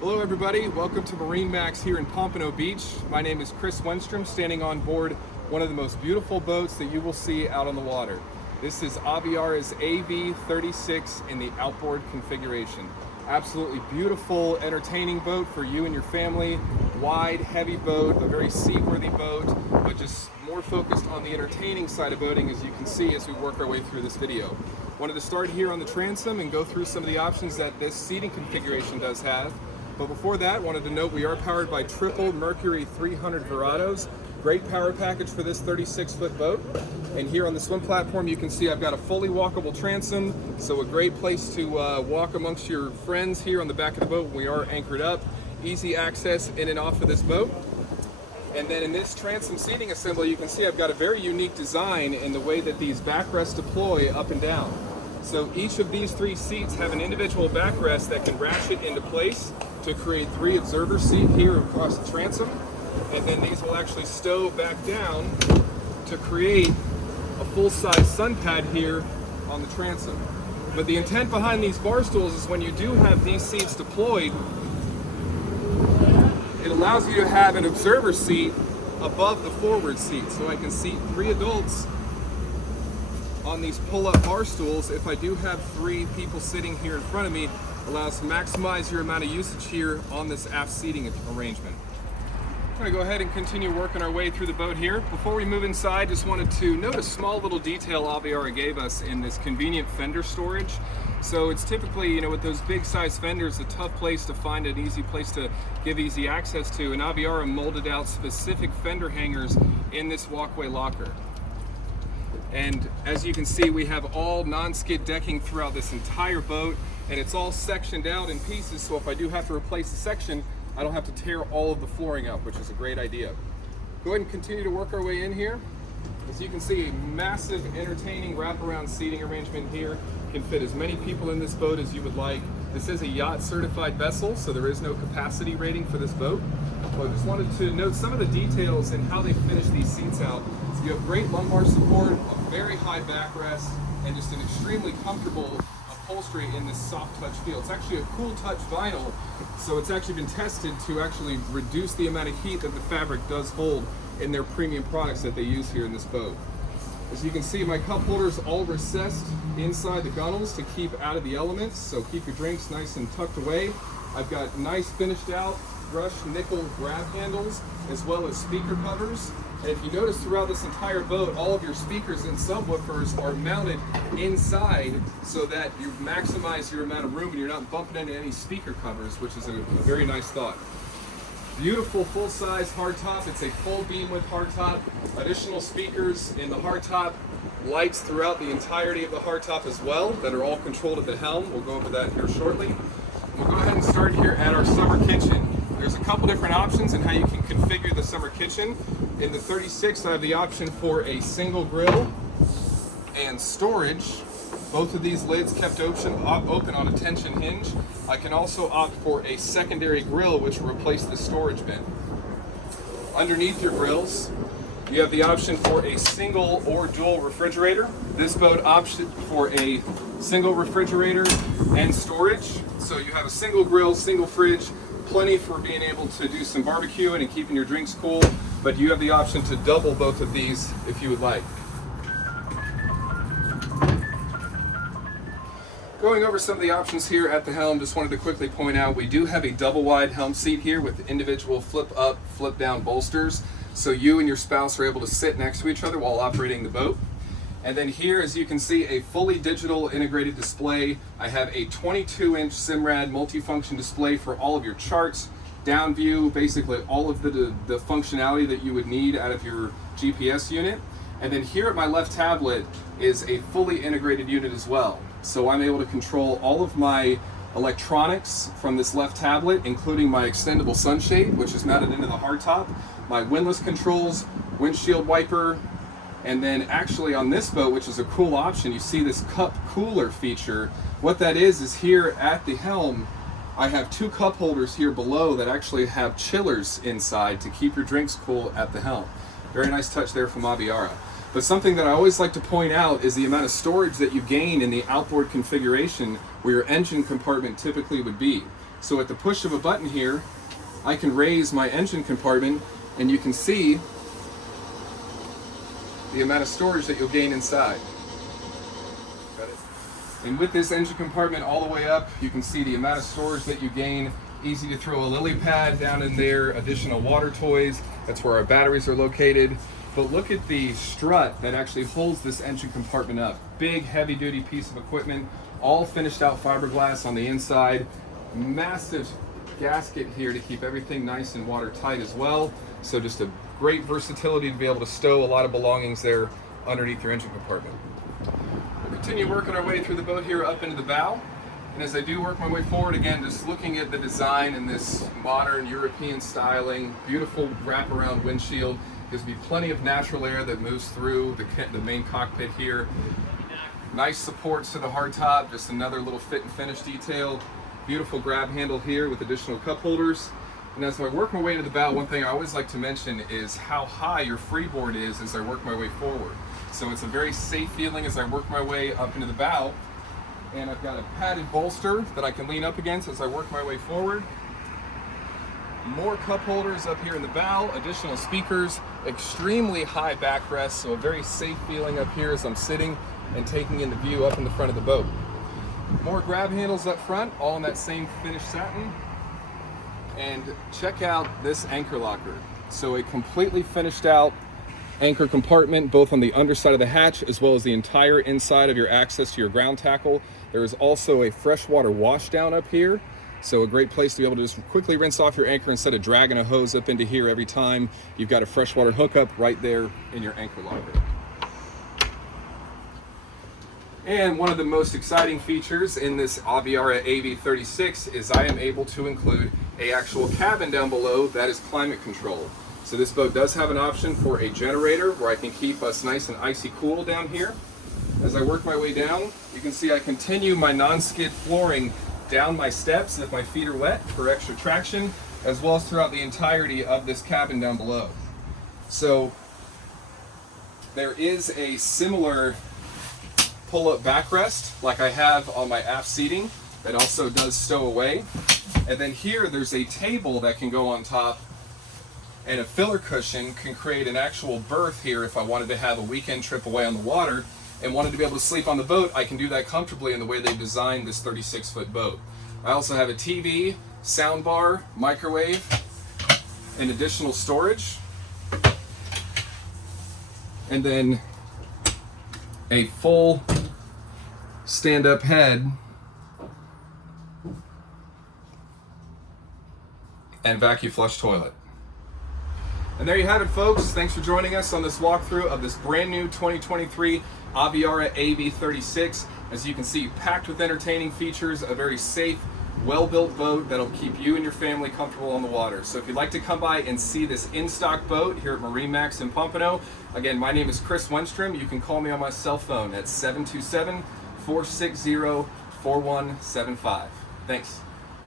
Hello everybody, welcome to MarineMax here in Pompano Beach. My name is Chris Wenstrom, standing on board one of the most beautiful boats that you will see out on the water. This is Aviara's AV36 in the outboard configuration. Absolutely beautiful, entertaining boat for you and your family. Wide, heavy boat, a very seaworthy boat, but just more focused on the entertaining side of boating, as you can see as we work our way through this video. Wanted to start here on the transom and go through some of the options that this seating configuration does have. But before that, wanted to note we are powered by triple Mercury 300 Verados. Great power package for this 36-foot boat. And here on the swim platform, you can see I've got a fully walkable transom, so a great place to walk amongst your friends here on the back of the boat. We are anchored up. Easy access in and off of this boat. And then in this transom seating assembly, you can see I've got a very unique design in the way that these backrests deploy up and down. So each of these three seats have an individual backrest that can ratchet into place to create 3 observer seats here across the transom. And then these will actually stow back down to create a full-size sun pad here on the transom. But the intent behind these bar stools is when you do have these seats deployed, it allows you to have an observer seat above the forward seat. So I can seat 3 adults on these pull-up bar stools. If I do have 3 people sitting here in front of me, allows to maximize your amount of usage here on this aft seating arrangement. I'm going to go ahead and continue working our way through the boat here. Before we move inside, just wanted to note a small little detail Aviara gave us in this convenient fender storage. So it's typically, with those big size fenders, a tough place to find an easy place to give easy access to, and Aviara molded out specific fender hangers in this walkway locker. And as you can see, we have all non-skid decking throughout this entire boat, and it's all sectioned out in pieces, so if I do have to replace a section, I don't have to tear all of the flooring up, which is a great idea. Go ahead and continue to work our way in here. As you can see, a massive, entertaining wraparound seating arrangement here. Can fit as many people in this boat as you would like. This is a yacht certified vessel, so there is no capacity rating for this boat. But I just wanted to note some of the details and how they finish these seats out. You have great lumbar support, a very high backrest, and just an extremely comfortable upholstery in this soft touch feel. It's actually a cool touch vinyl, so it's actually been tested to actually reduce the amount of heat that the fabric does hold in their premium products that they use here in this boat. As you can see, my cup holders all recessed inside the gunnels to keep out of the elements, so keep your drinks nice and tucked away. I've got nice finished out brushed nickel grab handles as well as speaker covers. And if you notice throughout this entire boat, all of your speakers and subwoofers are mounted inside so that you maximize your amount of room and you're not bumping into any speaker covers, which is a very nice thought. Beautiful full-size hardtop. It's a full beam width hardtop. Additional speakers in the hardtop. Lights throughout the entirety of the hardtop as well that are all controlled at the helm. We'll go over that here shortly. We'll go ahead and start here at our summer kitchen. There's a couple different options in how you can configure the summer kitchen. In the 36, I have the option for a single grill and storage. Both of these lids kept open on a tension hinge. I can also opt for a secondary grill, which will replace the storage bin. Underneath your grills, you have the option for a single or dual refrigerator. This boat opts for a single refrigerator and storage. So you have a single grill, single fridge, plenty for being able to do some barbecuing and keeping your drinks cool, but you have the option to double both of these if you would like. Going over some of the options here at the helm, just wanted to quickly point out we do have a double wide helm seat here with individual flip up, flip down bolsters, so you and your spouse are able to sit next to each other while operating the boat. And then here, as you can see, a fully digital integrated display. I have a 22-inch Simrad multifunction display for all of your charts, down view, basically all of the functionality that you would need out of your GPS unit. And then here at my left tablet is a fully integrated unit as well. So I'm able to control all of my electronics from this left tablet, including my extendable sunshade, which is mounted into the hardtop, my windlass controls, windshield wiper, and then actually on this boat, which is a cool option, you see this cup cooler feature. What that is here at the helm, I have 2 cup holders here below that actually have chillers inside to keep your drinks cool at the helm. Very nice touch there from Aviara. But something that I always like to point out is the amount of storage that you gain in the outboard configuration, where your engine compartment typically would be. So at the push of a button here, I can raise my engine compartment, and you can see the amount of storage that you'll gain inside. Got it? And with this engine compartment all the way up, you can see the amount of storage that you gain. Easy to throw a lily pad down in there, additional water toys. That's where our batteries are located. But look at the strut that actually holds this engine compartment up. Big, heavy-duty piece of equipment, all finished out fiberglass on the inside. Massive gasket here to keep everything nice and watertight as well. So just a great versatility to be able to stow a lot of belongings there underneath your engine compartment. We'll continue working our way through the boat here up into the bow. And as I do work my way forward, again, just looking at the design and this modern European styling, beautiful wraparound windshield. Gives me plenty of natural air that moves through the main cockpit here. Nice supports to the hardtop, just another little fit and finish detail. Beautiful grab handle here with additional cup holders. And as I work my way into the bow, one thing I always like to mention is how high your freeboard is as I work my way forward. So it's a very safe feeling as I work my way up into the bow. And I've got a padded bolster that I can lean up against as I work my way forward. More cup holders up here in the bow, additional speakers, extremely high backrest, so a very safe feeling up here as I'm sitting and taking in the view up in the front of the boat. More grab handles up front, all in that same finished satin. And check out this anchor locker. So a completely finished out anchor compartment, both on the underside of the hatch as well as the entire inside of your access to your ground tackle. There is also a freshwater wash down up here. So a great place to be able to just quickly rinse off your anchor instead of dragging a hose up into here every time. You've got a freshwater hookup right there in your anchor locker. And one of the most exciting features in this Aviara AV36 is I am able to include an actual cabin down below that is climate controlled. So this boat does have an option for a generator where I can keep us nice and icy cool down here. As I work my way down, you can see I continue my non-skid flooring down my steps if my feet are wet for extra traction, as well as throughout the entirety of this cabin down below. So there is a similar pull-up backrest like I have on my aft seating that also does stow away. And then here there's a table that can go on top, and a filler cushion can create an actual berth here if I wanted to have a weekend trip away on the water and wanted to be able to sleep on the boat. I can do that comfortably in the way they've designed this 36-foot boat. I also have a TV, sound bar, microwave, and additional storage. And then a full stand-up head and vacuum flush toilet. And there you have it, folks. Thanks for joining us on this walkthrough of this brand new 2023 Aviara AV36. As you can see, packed with entertaining features, a very safe, well-built boat that'll keep you and your family comfortable on the water. So if you'd like to come by and see this in-stock boat here at MarineMax in Pompano, again, my name is Chris Wenstrom. You can call me on my cell phone at 727-460-4175. Thanks.